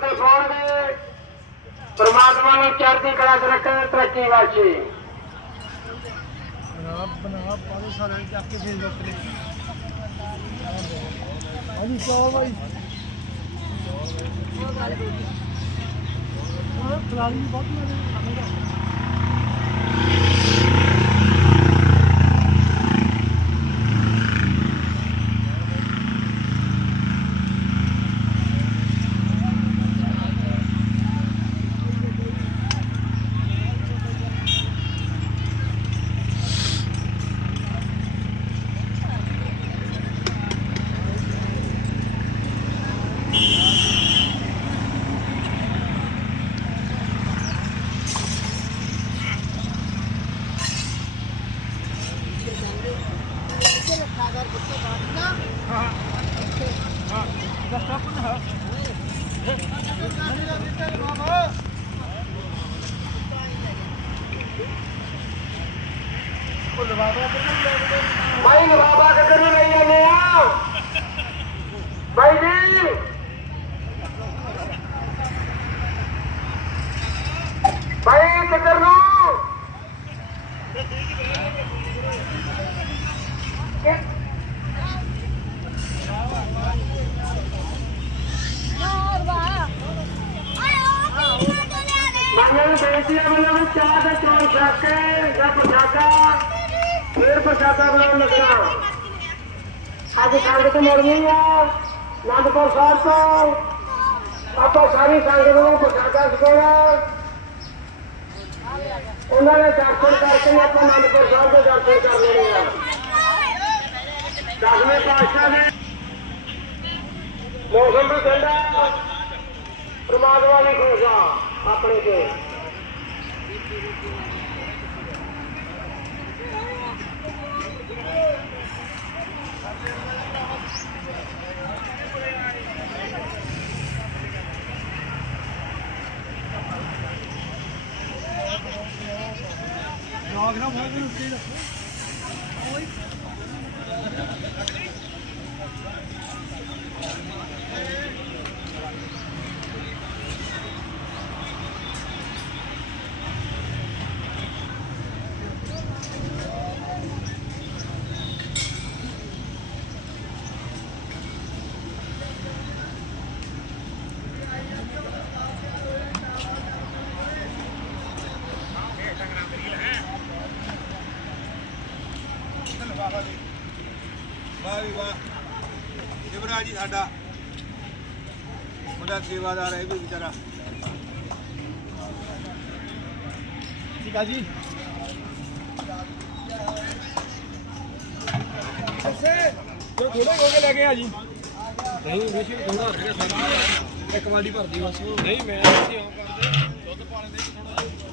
ਤੇ ਪਾਉਣਗੇ ਪਰਮਾਤਮਾ ਨੂੰ ਚੜ੍ਹਦੀ ਕਲਾ 'ਚ ਰੱਖਣ ਤਰੱਕੀ ਵਾਸੀ ਰੱਬ ਬਣਾ ਪਾਦੇ ਸਾਰੇ ਕੇ ਫੇਰ ਲੋਕਰੇ ਅਜੀ ਚਾਹ ਭਾਈ ਉਹ ਖਿਲਾੜੀ ਬਹੁਤ ਮਾਰੇ ਭਾਈ ਬਾਬਾ ਕਿੱਧਰ ਨੂੰ ਲਈ ਜਾਂਦੇ ਆ। ਭਾਈ ਜੀ। ਭਾਈ ਕਿੱਧਰ ਨੂੰ। ਮੰਗਲ ਬੇਨਤੀ ਹੈ ਮੈਨੂੰ ਚਾਹ ਤੇ ਚੌਲ ਛੱਕ ਜਾਂ ਪ੍ਰਸ਼ਾਦਾ ਫਿਰ ਪ੍ਰਸ਼ਾਦਾ ਬਣਾਉਣ ਲੱਗਣਾ ਅੱਜ ਸੰਗਤ ਮੁੜਨੀ ਆ ਅਨੰਦਪੁਰ ਸਾਹਿਬ ਤੋਂ। ਆਪਾਂ ਸਾਰੀ ਸੰਗਤ ਨੂੰ ਪ੍ਰਸ਼ਾਦਾ ਛਕਾਉਣਾ। ਉਹਨਾਂ ਨੇ ਦਰਸ਼ਨ ਕਰਕੇ ਆਪਾਂ ਅਨੰਦਪੁਰ ਸਾਹਿਬ ਦੇ ਦਰਸ਼ਨ ਕਰ ਲੈਣੇ ਆ। ਦਸਵੇਂ ਪਾਤਸ਼ਾਹ ਨੇ ਮੌਸਮ ਵੀ ਠੰਡਾ ਪ੍ਰਮਾਤਮਾ ਦੀ ਖੁਸ਼ ਆ ਆਪਣੇ ਤੇ। ਨਾਗ ਨਾ ਫੋਨ ਨੂੰ ਵਾਹ ਵੀ ਵਾਹ। ਯੁਵਰਾਜ ਜੀ ਸਾਡਾ। ਮੁੰਡਾ ਸੇਵਾਦਾਰ ਹੈ ਇਹ ਵੀ ਵਿਚਾਰਾ। ਠੀਕ ਆ ਜੀ। ਜੋ ਥੋੜਾ ਹੋ ਕੇ ਲੈ ਕੇ ਆ ਜੀ। ਨਹੀਂ ਬੇਸ਼ੀ ਥੋੜਾ ਹੋ ਗਿਆ ਇੱਕ ਵਾਰੀ ਭਰਦੀ ਬਸ ਨਹੀਂ ਮੈਂ ਅਸੀਂ ਆਪ ਕਰਦੇ ਦੁੱਧ ਪਾਣੇ ਦੇ ਥੋੜਾ